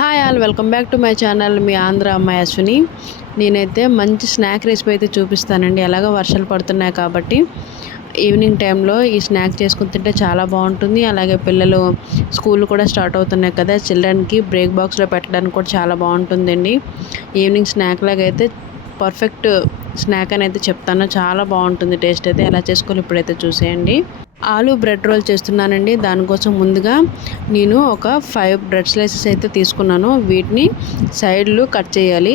Hi all welcome back to my channel మీ ఆంధ్ర అమ్మాయి అశ్విని. నేనైతే మంచి స్నాక్ రెసిపీ అయితే చూపిస్తానండి. ఎలాగో వర్షాలు పడుతున్నాయి కాబట్టి. ఈవినింగ్ టైంలో ఈ స్నాక్ చేసుకుని తింటే చాలా బాగుంటుంది. అలాగే పిల్లలు స్కూల్ కూడా స్టార్ట్ అవుతున్నాయి కదా. చిల్డ్రన్కి బ్రేక్ బాక్స్లో పెట్టడానికి కూడా చాలా బాగుంటుందండి. ఈవినింగ్ స్నాక్ లాగా అయితే పర్ఫెక్ట్ స్నాక్ అని అయితే చెప్తాను. చాలా బాగుంటుంది. టేస్ట్ అయితే ఎలా చేసుకోవాలి ఇప్పుడైతే చూసేయండి. ఆలు బ్రెడ్ రోల్ చేస్తున్నానండి. దానికోసం ముందుగా నేను ఒక ఫైవ్ బ్రెడ్ స్లైసెస్ అయితే తీసుకున్నాను. వీటిని సైడ్లు కట్ చేయాలి.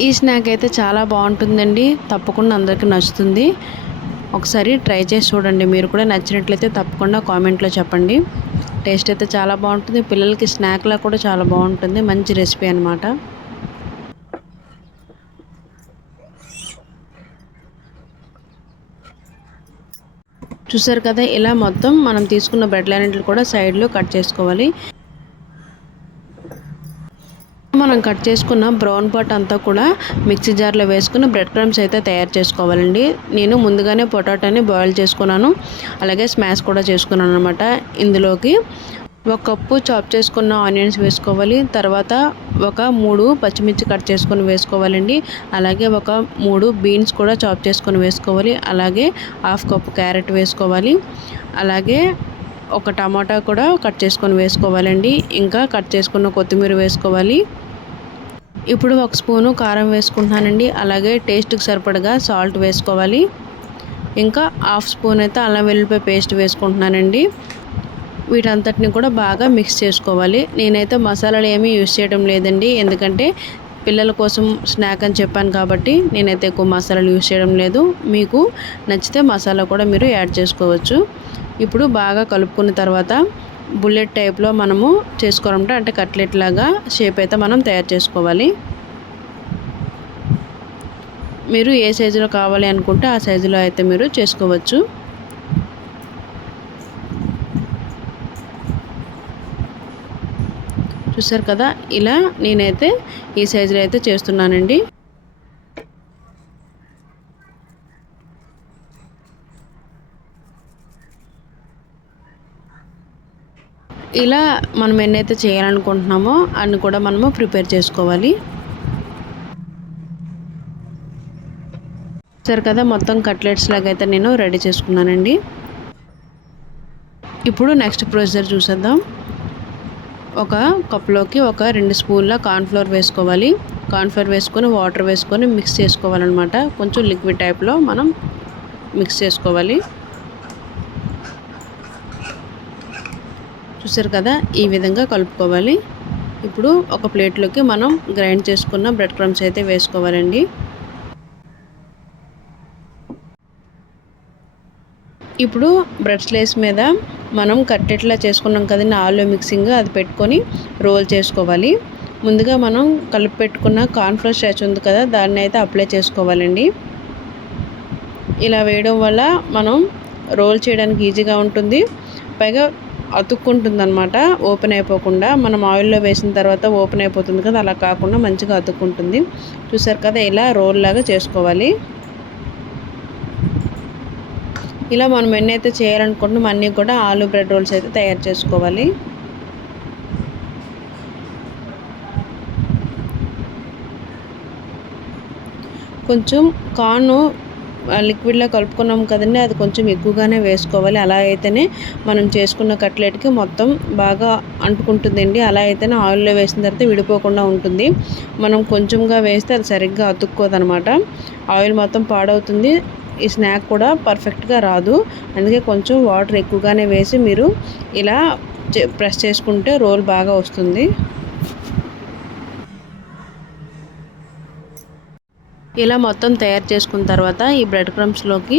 ఈ స్నాక్ అయితే చాలా బాగుంటుందండి. తప్పకుండా అందరికీ నచ్చుతుంది. ఒకసారి ట్రై చేసి చూడండి. మీరు కూడా నచ్చినట్లయితే తప్పకుండా కామెంట్లో చెప్పండి. టేస్ట్ అయితే చాలా బాగుంటుంది. పిల్లలకి స్నాక్లా కూడా చాలా బాగుంటుంది. మంచి రెసిపీ అనమాట చూసారు కదా ఇలా మొత్తం మనం తీసుకున్న బ్రెడ్ లైనట్లు కూడా సైడ్లో కట్ చేసుకోవాలి. మనం కట్ చేసుకున్న బ్రౌన్ పాట్ అంతా కూడా మిక్సీ జార్లో వేసుకుని బ్రెడ్ క్రమ్స్ అయితే తయారు చేసుకోవాలండి. నేను ముందుగానే పొటాటోని బాయిల్ చేసుకున్నాను. అలాగే స్మాష్ కూడా చేసుకున్నాను అనమాట ఇందులోకి ఒక కప్పు చాప్ చేసుకున్న ఆనియన్స్ వేసుకోవాలి. తర్వాత ఒక మూడు పచ్చిమిర్చి కట్ చేసుకొని వేసుకోవాలండి. అలాగే ఒక మూడు బీన్స్ కూడా చాప్ చేసుకొని వేసుకోవాలి. అలాగే హాఫ్ కప్పు క్యారెట్ వేసుకోవాలి. అలాగే ఒక టమాటా కూడా కట్ చేసుకొని వేసుకోవాలండి. ఇంకా కట్ చేసుకున్న కొత్తిమీర వేసుకోవాలి. ఇప్పుడు ఒక స్పూను కారం వేసుకుంటున్నానండి. అలాగే టేస్ట్కి సరిపడగా సాల్ట్ వేసుకోవాలి. ఇంకా హాఫ్ స్పూన్ అయితే అల్లం వెల్లుల్లిపాయ పేస్ట్ వేసుకుంటున్నానండి. వీటంతటిని కూడా బాగా మిక్స్ చేసుకోవాలి. నేనైతే మసాలాలు ఏమీ యూస్ చేయడం లేదండి. ఎందుకంటే పిల్లల కోసం స్నాక్ అని చెప్పాను కాబట్టి నేనైతే ఎక్కువ మసాలాలు యూస్ చేయడం లేదు. మీకు నచ్చితే మసాలా కూడా మీరు యాడ్ చేసుకోవచ్చు. ఇప్పుడు బాగా కలుపుకున్న తర్వాత బుల్లెట్ టైప్లో మనము చేసుకోవాలంటే అంటే కట్లెట్ లాగా షేప్ అయితే మనం తయారు చేసుకోవాలి. మీరు ఏ సైజులో కావాలి అనుకుంటే ఆ సైజులో అయితే మీరు చేసుకోవచ్చు. చూసారు కదా ఇలా నేనైతే ఈ సైజులో అయితే చేస్తున్నానండి. ఇలా మనం ఎన్నైతే చేయాలనుకుంటున్నామో అన్ని కూడా మనము ప్రిపేర్ చేసుకోవాలి. సరే కదా మొత్తం కట్లెట్స్ లాగా అయితే నేను రెడీ చేసుకున్నానండి. ఇప్పుడు నెక్స్ట్ ప్రొసీజర్ చూసేద్దాం. ఒక కప్లోకి ఒక రెండు స్పూన్ల కార్న్ఫ్లోర్ వేసుకోవాలి. కార్న్ఫ్లోర్ వేసుకొని వాటర్ వేసుకొని మిక్స్ చేసుకోవాలన్నమాట. కొంచెం లిక్విడ్ టైప్లో మనం మిక్స్ చేసుకోవాలి. చూసారు కదా? ఈ విధంగా కలుపుకోవాలి. ఇప్పుడు ఒక ప్లేట్లోకి మనం గ్రైండ్ చేసుకున్న బ్రెడ్ క్రమ్స్ అయితే వేసుకోవాలండి. ఇప్పుడు బ్రెడ్ స్లేస్ మీద మనం కట్టెట్లా చేసుకున్నాం కదండి. ఆలు మిక్సింగ్ అది పెట్టుకొని రోల్ చేసుకోవాలి. ముందుగా మనం కలిపి పెట్టుకున్న కార్న్ఫ్లోర్ స్టాచ్ ఉంది కదా దాన్ని అయితే అప్లై చేసుకోవాలండి. ఇలా వేయడం వల్ల మనం రోల్ చేయడానికి ఈజీగా ఉంటుంది. పైగా అతుక్కుంటుంది అనమాట ఓపెన్ అయిపోకుండా. మనం ఆయిల్లో వేసిన తర్వాత ఓపెన్ అయిపోతుంది కదా అలా కాకుండా మంచిగా అతుక్కుంటుంది. చూసారు కదా ఇలా రోల్ లాగా చేసుకోవాలి. ఇలా మనం ఎన్నైతే చేయాలనుకుంటున్నామో చేయాలనుకుంటున్నాం అన్నీ కూడా ఆలు బ్రెడ్ రోల్స్ అయితే తయారు చేసుకోవాలి. కొంచెం కాను లిక్విడ్లో కలుపుకున్నాం కదండి అది కొంచెం ఎక్కువగానే వేసుకోవాలి. అలా అయితేనే మనం చేసుకున్న కట్లెట్కి మొత్తం బాగా అంటుకుంటుందండి. అలా అయితేనే ఆయిల్లో వేసిన తర్వాత విడిపోకుండా ఉంటుంది. మనం కొంచెంగా వేస్తే అది సరిగ్గా అతుక్కోదనమాట. ఆయిల్ మొత్తం పాడవుతుంది. ఈ స్నాక్ కూడా పర్ఫెక్ట్గా రాదు. అందుకే కొంచెం వాటర్ ఎక్కువగానే వేసి మీరు ఇలా ప్రెస్ చేసుకుంటే రోల్ బాగా వస్తుంది. ఇలా మొత్తం తయారు చేసుకున్న తర్వాత ఈ బ్రెడ్ క్రమ్స్లోకి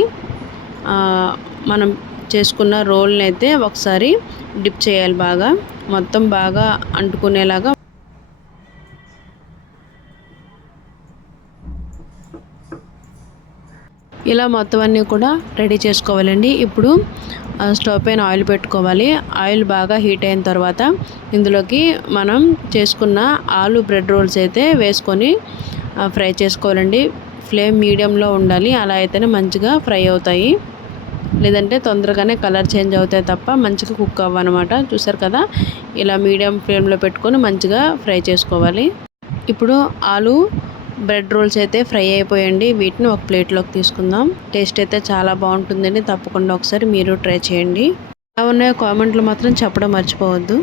మనం చేసుకున్న రోల్ని అయితే ఒకసారి డిప్ చేయాలి బాగా. మొత్తం బాగా అంటుకునేలాగా ఇలా మొత్తం అన్నీ కూడా రెడీ చేసుకోవాలండి. ఇప్పుడు స్టవ్ పైన ఆయిల్ పెట్టుకోవాలి. ఆయిల్ బాగా హీట్ అయిన తర్వాత ఇందులోకి మనం చేసుకున్న ఆలు బ్రెడ్ రోల్స్ అయితే వేసుకొని ఫ్రై చేసుకోవాలండి. ఫ్లేమ్ మీడియంలో ఉండాలి. అలా అయితేనే మంచిగా ఫ్రై అవుతాయి. లేదంటే తొందరగానే కలర్ చేంజ్ అవుతాయి తప్ప మంచిగా కుక్ అవ్వనమాట. చూసారు కదా? ఇలా మీడియం ఫ్లేమ్లో పెట్టుకొని మంచిగా ఫ్రై చేసుకోవాలి. ఇప్పుడు ఆలు బ్రెడ్ రోల్స్ అయితే ఫ్రై అయిపోయండి. వీటిని ఒక ప్లేట్లోకి తీసుకుందాం. టేస్ట్ అయితే చాలా బాగుంటుందండి. తప్పకుండా ఒకసారి మీరు ట్రై చేయండి. ఎలా ఉన్నాయో కామెంట్లు మాత్రం చెప్పడం మర్చిపోవద్దు.